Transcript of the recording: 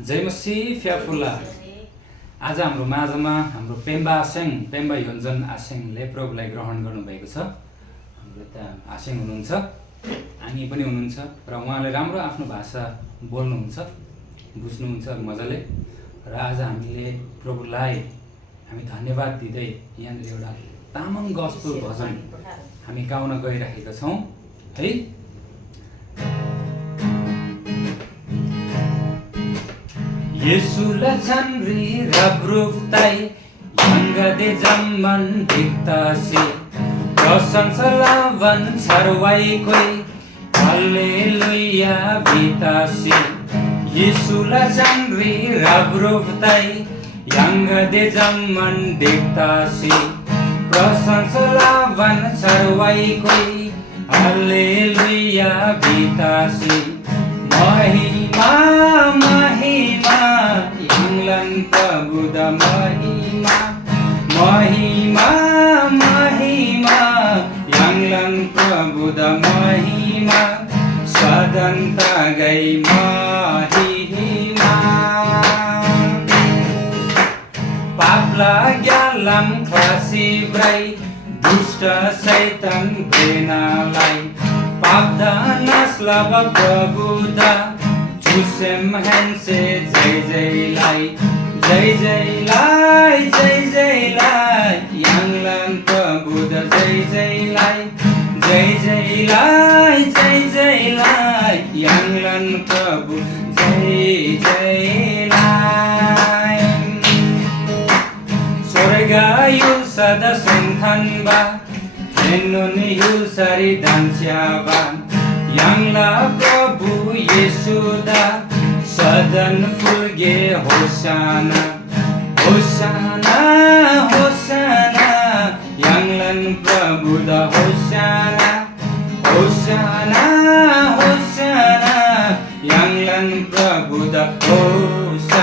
जय मसीह फ्याफुल्ला। आज हाम्रो माझमा हाम्रो पेम्बा योन्जन आसेङले प्रभुलाई ग्रहण गर्नुभएको छ। हाम्रो त्यहाँ आसेङ हुनुहुन्छ, आनी पनि हुनुहुन्छ र उहाँले राम्रो आफ्नो भाषा बोल्नुहुन्छ, बुझ्नुहुन्छ मजाले। र आज हामीले प्रभुलाई हामी धन्यवाद दिँदै यहाँनिर एउटा तामाङ गस्पेल भजन हामी गाउन गइरहेका छौँ है। Yesulah chandri rabruftai yangade zaman diktasi prosansalavan sarwai koi haleluya vitasi Yesulah chandri rabruftai yangade zaman diktasi prosansalavan sarwai koi haleluya vitasi Mahima Mahima Yanglan Prabuda Mahima Mahima Mahima Yanglan Prabuda Mahima Sadanta Gai Mahima Papla Gyalam Klasi Brai Dusta Satan Benalai Pavdanas lava Prabuda Chusem hense jai jai lai Jai jai lai Jai jai lai Yanglan Prabuda jai jai lai Jai jai lai Jai jai lai Yanglan Prabu jai jai lai Sorga yul sada senthanba Enun yul sari dansyaban Yangla Prabhu Yesuda Sadan fulge Hosanna Hosanna Hosanna Yanglan Prabhuda Hosanna Hosanna Hosanna Yanglan Prabhuda Hosanna